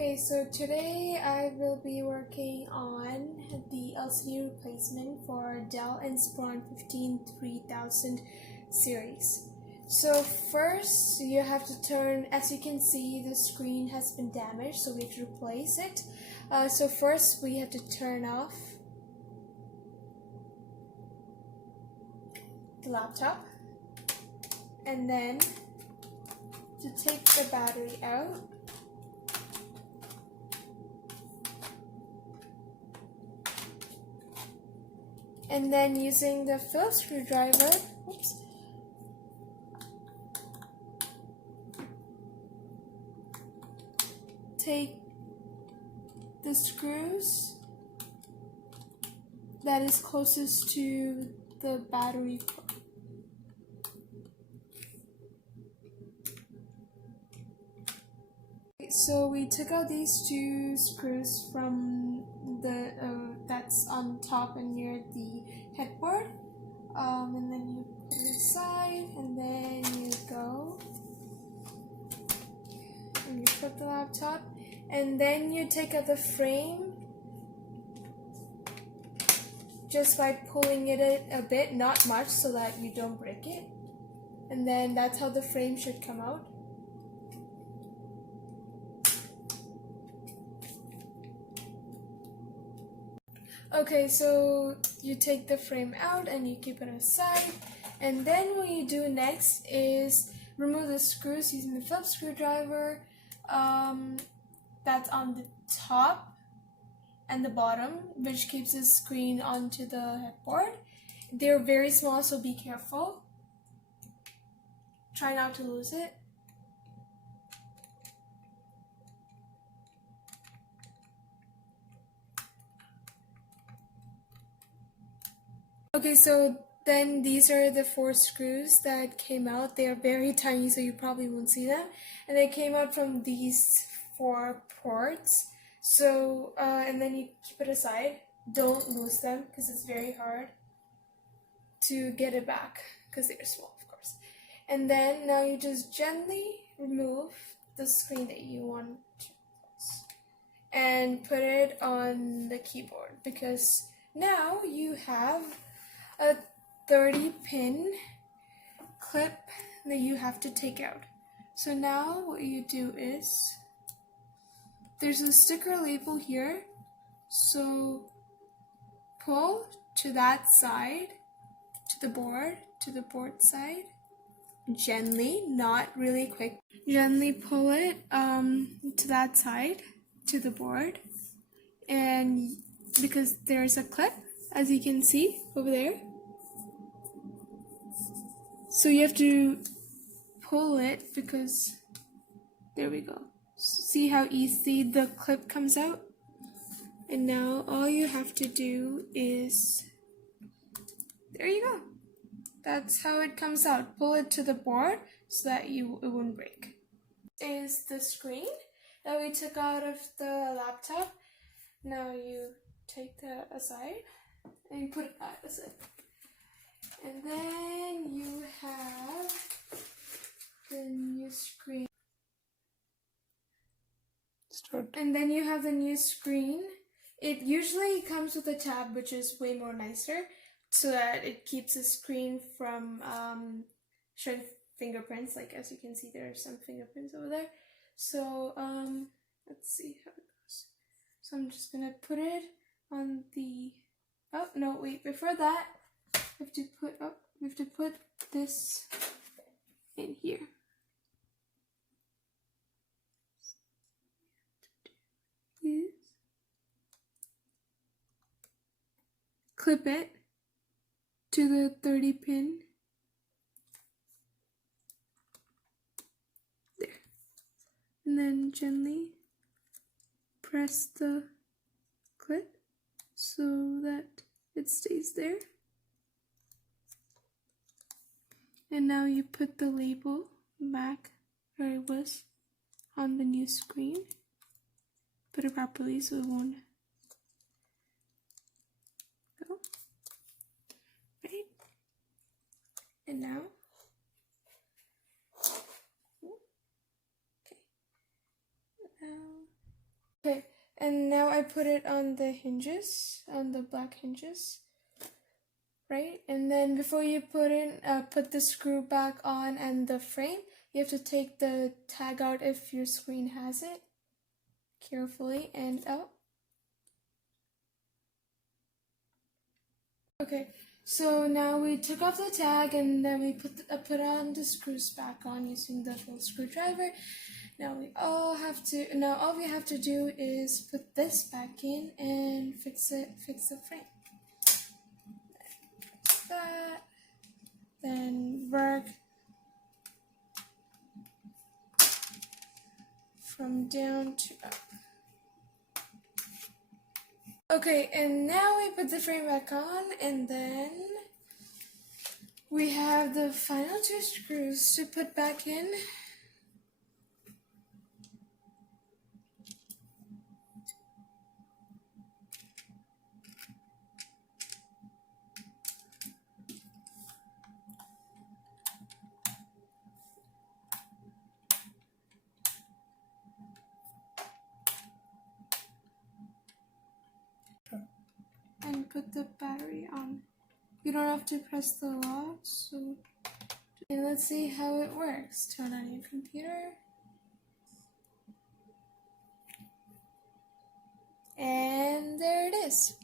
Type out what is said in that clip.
Okay, so today I will be working on the LCD replacement for Dell INSPIRON 15-3000 series. So first you have to turn, as you can see, the screen has been damaged, so we have to replace it. So first we have to turn off the laptop, and then to take the battery out. And then using the Phillips screwdriver, take the screws that is closest to the battery port. So we took out these two screws from the that's on top and near the headboard, and then you put it aside, and then you go and you put the laptop, and then you take out the frame just by pulling it a bit, not much, so that you don't break it, and then that's how the frame should come out. Okay, so you take the frame out and you keep it aside, and then what you do next is remove the screws using the Phillips screwdriver that's on the top and the bottom, which keeps the screen onto the headboard. They're very small, so be careful. Try not to lose it. Okay, so then these are the 4 screws that came out. They are very tiny, so you probably won't see them. And they came out from these 4 ports. So, and then you keep it aside. Don't lose them, because it's very hard to get it back, because they're small, of course. And then now you just gently remove the screen that you want to close and put it on the keyboard, because now you have a 30-pin clip that you have to take out. So now what you do is, there's a sticker label here, so pull to that side, to the board side, gently, not really quick. Gently pull it to that side, to the board, and because there's a clip, as you can see over there. So you have to pull it, because there we go. See how easy the clip comes out? And now all you have to do is, there you go. That's how it comes out. Pull it to the board so that it won't break. This is the screen that we took out of the laptop. Now you take that aside and you put it aside. And then you have the new screen. And then you have the new screen. It usually comes with a tab, which is way more nicer, so that it keeps the screen from showing fingerprints. Like, as you can see, there are some fingerprints over there. So let's see how it goes. So I'm just gonna put it on the, oh no, wait, before that we have to put this in here. Clip it to the 30-pin. There. And then gently press the clip so that it stays there. And now you put the label back where it was on the new screen. Put it properly so it won't go. Right? And now, okay. Now And now I put it on the hinges, on the black hinges, right? And then before you put the screw back on and the frame, you have to take the tag out if your screen has it, carefully and out. Okay, so now we took off the tag and then we put on the screws back on using the little screwdriver. Now all we have to do is put this back in and fix the frame. That, then work from down to up. Okay, and now we put the frame back on, and then we have the final 2 screws to put back in. And put the battery on. You don't have to press the lock, so... And let's see how it works. Turn on your computer. And there it is.